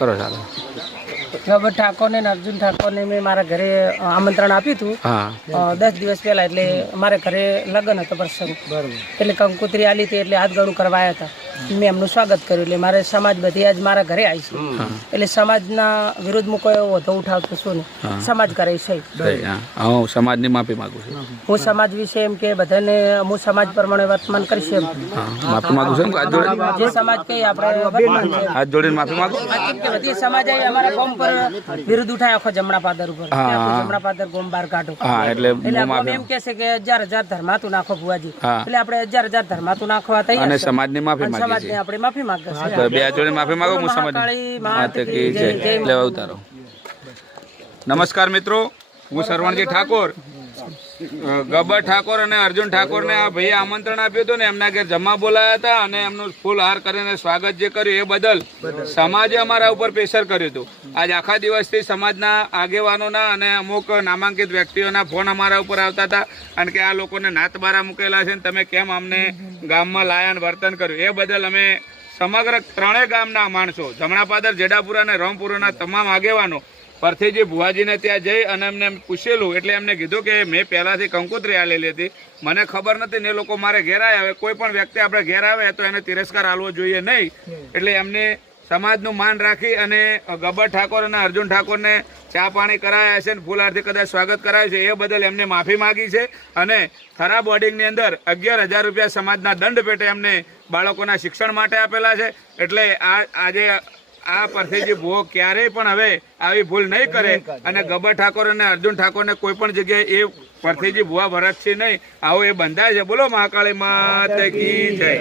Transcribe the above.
કરો ચાલો. ગબર ઠાકોર ને અર્જુન ઠાકોર ને મેં મારા ઘરે આમંત્રણ આપ્યું હતું. હા 10 દિવસ પહેલા, એટલે મારા ઘરે લગ્ન હતો પ્રસંગ, એટલે કંકોત્રી આલી હતી, એટલે હાથ ગણું કરવા આવ્યા હતા. મેં એમનું સ્વાગત કર્યું. એટલે મારે સમાજ બધી આજ મારા ઘરે આવી છે, એટલે સમાજના વિરુદ્ધમાં કોઈ એવો વધુ ઉઠાવતો છું ને, સમાજ કરે છે. હું સમાજની માફી માંગુ છું. હું સમાજ વિશે એમ કે બધાને હું સમાજ પ્રમાણે વર્તમાન કરીશ એમ માફી માંગુ છું. હાથ જોડે જે સમાજ કઈ આપણે હાથ જોડીને માફી માંગુ. કે બધી સમાજ અમારા ગામ પર વિરુદ્ધ ઉઠાય, આખો જમણા પાદર ઉપર જમણા પાદર ગોમ બહાર કાઢો. એટલે એમ કે છે કે 1000 ધર્માતું નાખો ભુવાજી, એટલે આપણે 1000 ધર્માતું નાખવા તૈયાર અને સમાજની માફી માંગી સમાજને આપણે માફી માંગે છે. તો બે જોડે માફી માંગો. હું સમાજની માતા કી જય. લેવા ઉતારો. નમસ્કાર મિત્રો, હું સરવણજી ઠાકોર, ગબર ઠાકોર અને અર્જુન ઠાકોરને આ ભાઈએ આમંત્રણ આપ્યું હતું ને એમના ઘેર જમવા બોલાયા હતા, અને એમનું ફૂલ હાર કરીને સ્વાગત જે કર્યું એ બદલ સમાજે અમારા ઉપર પ્રેશર કર્યું હતું. આજ આખા દિવસથી સમાજના આગેવાનોના અને અમુક નામાંકિત વ્યક્તિઓના ફોન અમારા ઉપર આવતા હતા, અને કે આ લોકોને નાતબારા મૂકેલા છે ને તમે કેમ અમને ગામમાં લાયા વર્તન કર્યું, એ બદલ અમે સમગ્ર 3 ગામના માણસો, જમણાપાદર, જેડાપુરા અને રામપુરાના તમામ આગેવાનો પરથીજી ભુવાજીને ત્યાં જઈ અને એમને પૂછેલું. એટલે એમને કીધું કે મેં પહેલાંથી કંકોત્રી આલેલી હતી, મને ખબર નથી ને એ લોકો મારે ઘેર આવ્યા. હવે કોઈ પણ વ્યક્તિ આપણે ઘેર આવે તો એને તિરસ્કાર આલવો જોઈએ નહીં. એટલે એમને સમાજનું માન રાખી અને ગબર ઠાકોર અને અર્જુન ઠાકોરને ચા પાણી કરાયા છે, ફૂલહારથી કદાચ સ્વાગત કરાયું છે, એ બદલ એમને માફી માગી છે. અને થરા બોર્ડિંગની અંદર 11,000 રૂપિયા સમાજના દંડ પેટે એમને બાળકોના શિક્ષણ માટે આપેલા છે. એટલે આજે આ પરથેજી ભુવો ક્યારેય પણ હવે આવી ભૂલ નહીં કરે, અને ગબર ઠાકોર અને અર્જુન ઠાકોરને કોઈ પણ જગ્યાએ એ પરથેજી ભુવા ભરતસિંહ નહીં આવો એ બંધાય છે. બોલો મહાકાળી માતા કી જય.